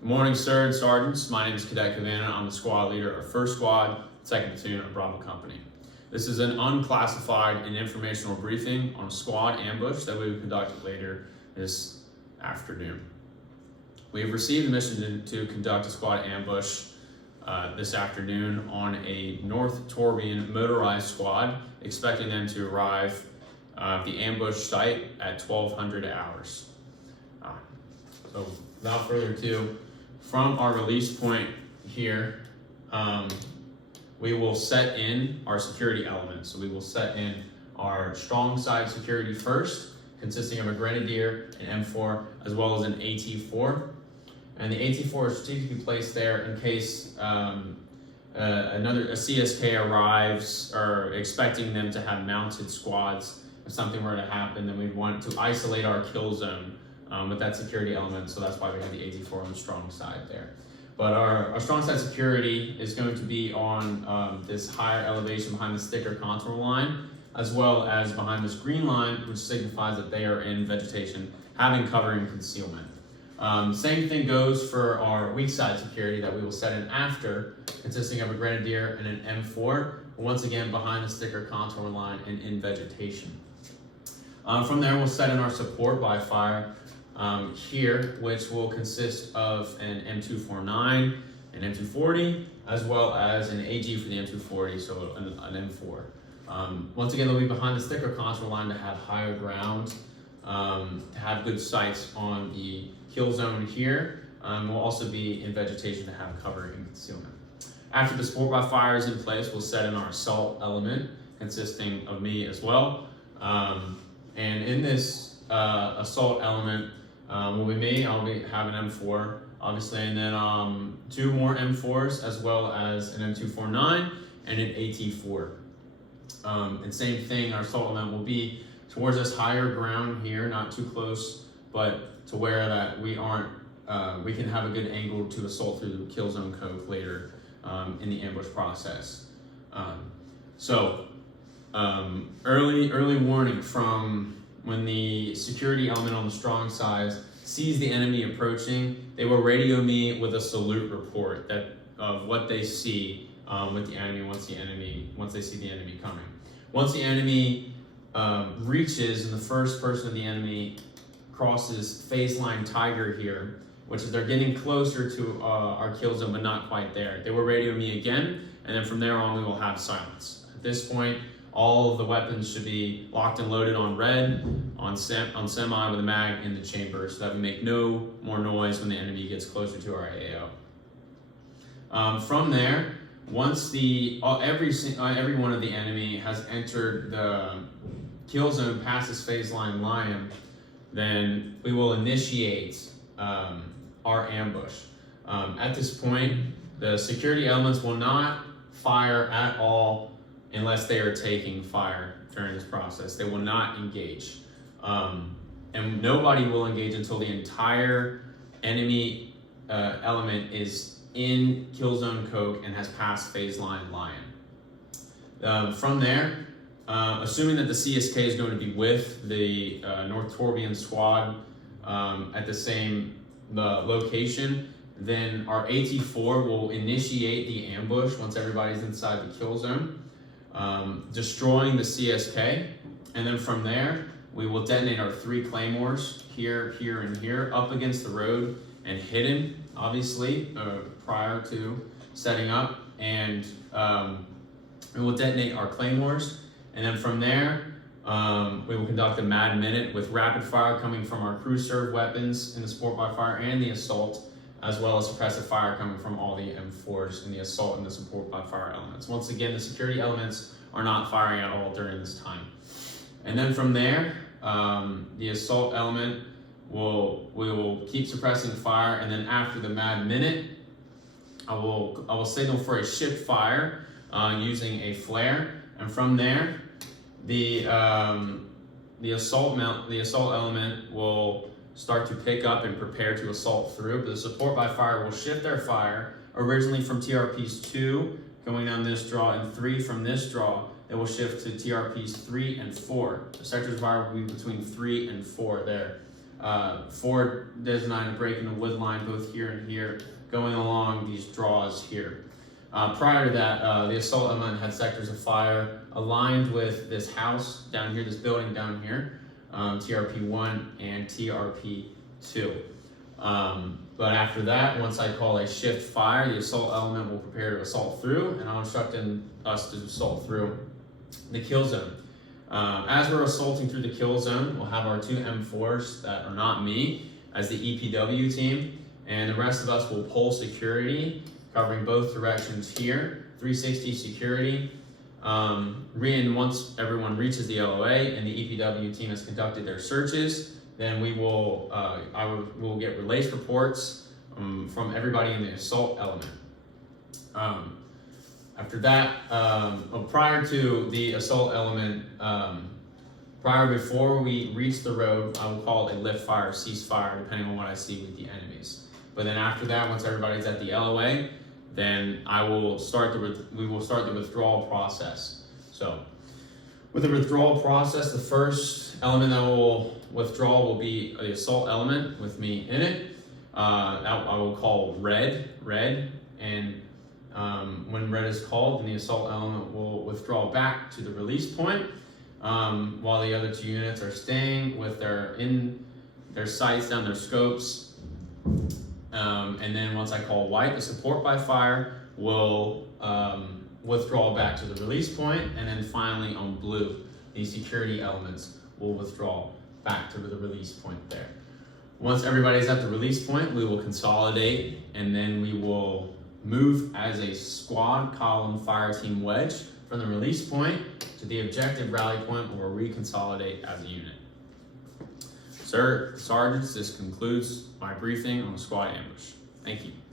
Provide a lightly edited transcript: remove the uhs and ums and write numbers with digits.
Good morning, sir and sergeants. My name is Cadet Cavana. I'm the squad leader of 1st Squad, 2nd Platoon of Bravo Company. This is an unclassified and informational briefing on a squad ambush that we will conduct later this afternoon. We have received the mission to conduct a squad ambush this afternoon on a North Torbian motorized squad, expecting them to arrive at the ambush site at 1200 hours. So without further ado, from our release point here, we will set in our security elements. So we will set in our strong side security first, consisting of a Grenadier, an M4, as well as an AT4. And the AT4 is strategically placed there in case a CSK arrives, or expecting them to have mounted squads. If something were to happen, then we'd want to isolate our kill zone with that security element, so that's why we have the AT4 on the strong side there. But our strong side security is going to be on this higher elevation behind this thicker contour line, as well as behind this green line, which signifies that they are in vegetation, having covering concealment. Same thing goes for our weak side security that we will set in after, consisting of a Grenadier and an M4, once again behind this thicker contour line and in vegetation. From there, we'll set in our support by fire here, which will consist of an M249, an M240, as well as an AG for the M240, so an M4. Once again, they'll be behind this thicker contour line to have higher ground, to have good sights on the kill zone here. We'll also be in vegetation to have cover and concealment. After the support by fire is in place, we'll set in our assault element, consisting of me as well. And in this assault element will be me. I'll have an M4, obviously, and then 2 more M4s, as well as an M249 and an AT4. And same thing, our assault element will be towards this higher ground here, not too close, but to where that we aren't, we can have a good angle to assault through the kill zone coke later in the ambush process. Early warning from when the security element on the strong side sees the enemy approaching. They will radio me with a salute report of what they see with the enemy once they see the enemy coming. Once the enemy reaches and the first person of the enemy crosses phase line tiger here, which is they're getting closer to our kill zone but not quite there, they will radio me again, and then from there on we will have silence. At this point, all of the weapons should be locked and loaded on red, on semi with a mag in the chamber, so that we make no more noise when the enemy gets closer to our AO. From there, once every one of the enemy has entered the kill zone past this phase line, then we will initiate our ambush. At this point, the security elements will not fire at all unless they are taking fire during this process. They will not engage. And nobody will engage until the entire enemy element is in kill zone coke and has passed phase line lion. From there, assuming that the CSK is going to be with the North Torbian squad at the same location, then our AT4 will initiate the ambush once everybody's inside the kill zone, destroying the CSK, and then from there we will detonate our 3 claymores here, here, and here up against the road and hidden, obviously, prior to setting up, and we will detonate our claymores, and then from there we will conduct a mad minute with rapid fire coming from our crew serve weapons in the support by fire and the assault, as well as suppressive fire coming from all the M4s in the assault and the support by fire elements. Once again, the security elements are not firing at all during this time. And then from there, the assault element we will keep suppressing fire, and then after the mad minute, I will signal for a shift fire using a flare, and from there, the assault element will start to pick up and prepare to assault through, but the support by fire will shift their fire originally from TRPs 2 going down this draw and 3 from this draw. It will shift to TRPs 3 and 4. The sector's fire will be between 3 and 4 there. forward design of breaking the wood line both here and here, going along these draws here. Prior to that, the assault element had sectors of fire aligned with this house down here, this building down here, TRP1 and TRP2. But after that, once I call a shift fire, the assault element will prepare to assault through, and I'll instruct us to assault through the kill zone. As we're assaulting through the kill zone, we'll have our two M4s that are not me as the EPW team, and the rest of us will pull security, covering both directions here, 360 security. And once everyone reaches the LOA and the EPW team has conducted their searches, then we will we'll get release reports from everybody in the assault element. After that, prior to the assault element, before we reach the road, I will call it a lift fire, cease fire, depending on what I see with the enemies. But then after that, once everybody's at the LOA, then we will start the withdrawal process. So, with the withdrawal process, the first element that will withdraw will be the assault element with me in it. I will call red, and when red is called, then the assault element will withdraw back to the release point, while the other two units are staying with their sights down their scopes. And then once I call white, the support by fire will withdraw back to the release point, and then finally on blue, the security elements will withdraw back to the release point there. Once everybody's at the release point, we will consolidate, and then we will move as a squad, column, fire team wedge from the release point to the objective rally point where we consolidate as a unit. Sir, Sergeants, this concludes my briefing on the squad ambush. Thank you.